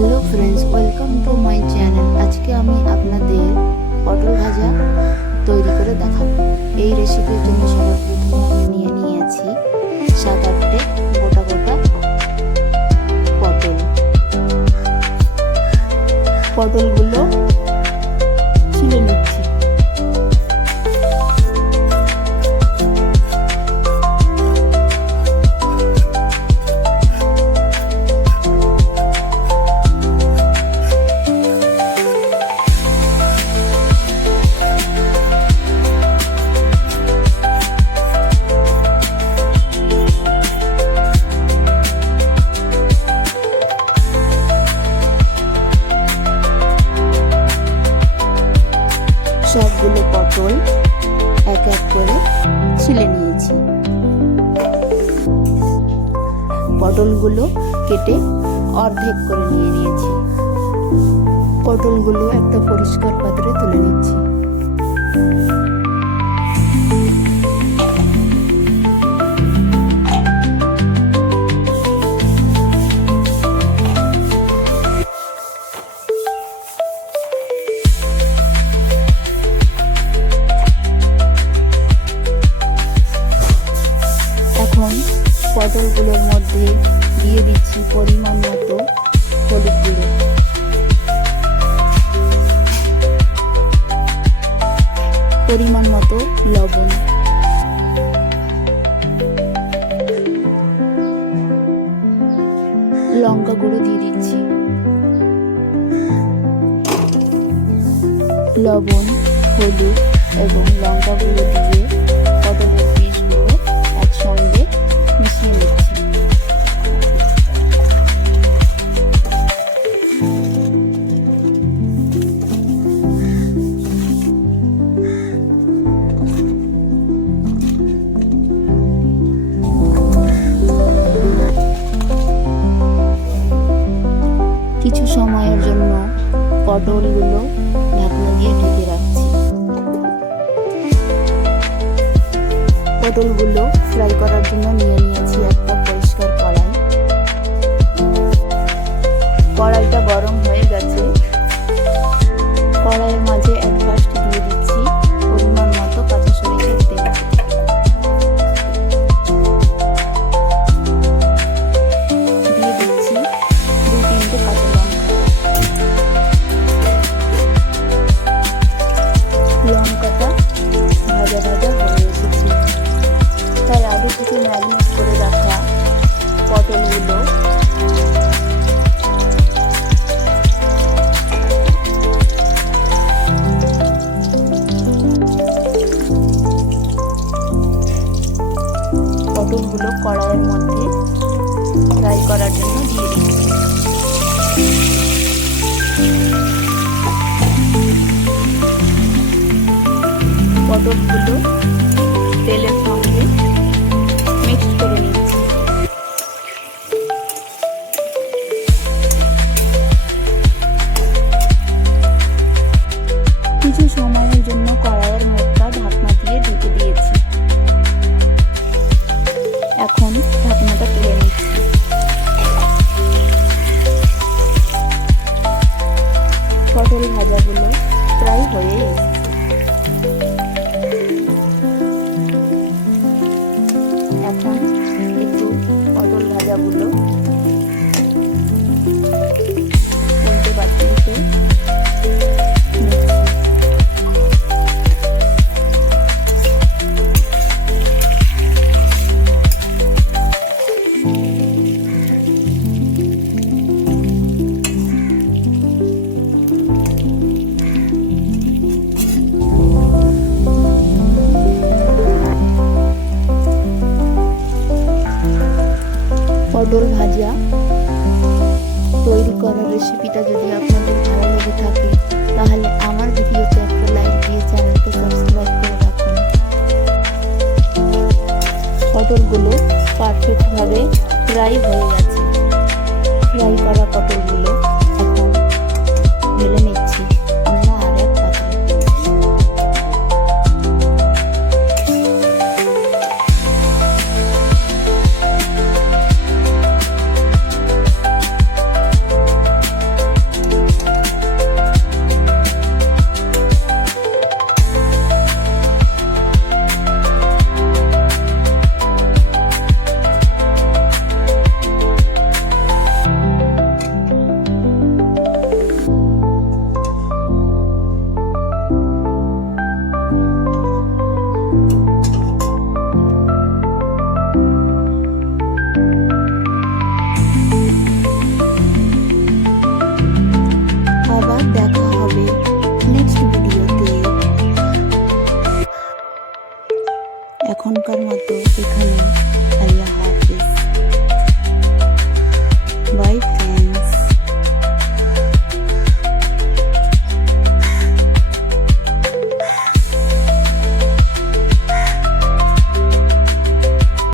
Hello friends, welcome to my channel. আজকে আমি আপনাদের পটল ভাজা তৈরি করে দেখাবো। এই রেসিপির জন্য সবার প্রথমে আমি নিয়ে নিয়েছি 7-8টে গোটা গোটা পটলগুলো ছিলে নিচ্ছি। সবগুলো পটল এক এক করে ছিলে নিয়েছি। পটলগুলো কেটে অর্ধেক করে নিয়ে নিয়েছি। পটলগুলো একটা পরিষ্কার পাত্রে তুলে নিচ্ছি। পটলগুলোর মধ্যে দিয়ে দিচ্ছি পরিমাণ মতো হলুদ গুঁড়ো, পরিমাণ মতো লবণ, লঙ্কা গুঁড়ো দিয়ে দিচ্ছি। লবণ, হলুদ এবং লঙ্কা গুঁড়ো দিয়ে পটলের পিসগুলো একসঙ্গে মিশিয়ে নিচ্ছি। কিছু সময়ের জন্য পটলগুলো ঢাকনা দিয়ে ঢেকে রাখছি। পটলগুলো ফ্রাই করার জন্য নিয়ে নিয়েছি একটা পরিষ্কার কড়াই। কড়াইটা গরম হয়ে গেছে। কড়াইয়ের মাঝে এক ফার্স্ট দিয়ে দিচ্ছি পরিমাণ মতো কাঁচা সরিষার তেল। দিয়ে দিচ্ছি 2-3টে কাঁচা লঙ্কা। লঙ্কাটা ভাজা ভাজা হয়ে এসেছে। তাই আগে থেকে ম্যারিনেট করে রাখা পটলগুলো কড়াইয়ের মধ্যে ফ্রাই করার জন্য দিয়ে দিচ্ছি। পটলগুলো তেলের সঙ্গে মিক্স করে নিচ্ছি। কিছু সময়ের জন্য কড়াইয়ের মুখটা ঢাকনা দিয়ে ঢেকে দিয়েছি। এখন ঢাকনাটা তুলে নিচ্ছি। পটল ভাজাগুলো প্রায় হয়ে এসেছে। এখন একটু পটল ভাজাগুলো উল্টে পাল্টে পটল ভাজা তৈরি করার রেসিপিটা যদি আপনাদের ভালো লেগে থাকে তাহলে আমার ভিডিওতে একটা লাইক দিয়ে চ্যানেলকে সাবস্ক্রাইব করে রাখুন। পটলগুলো পারফেক্টভাবে ফ্রাই হয়ে গেছে। ফ্রাই করা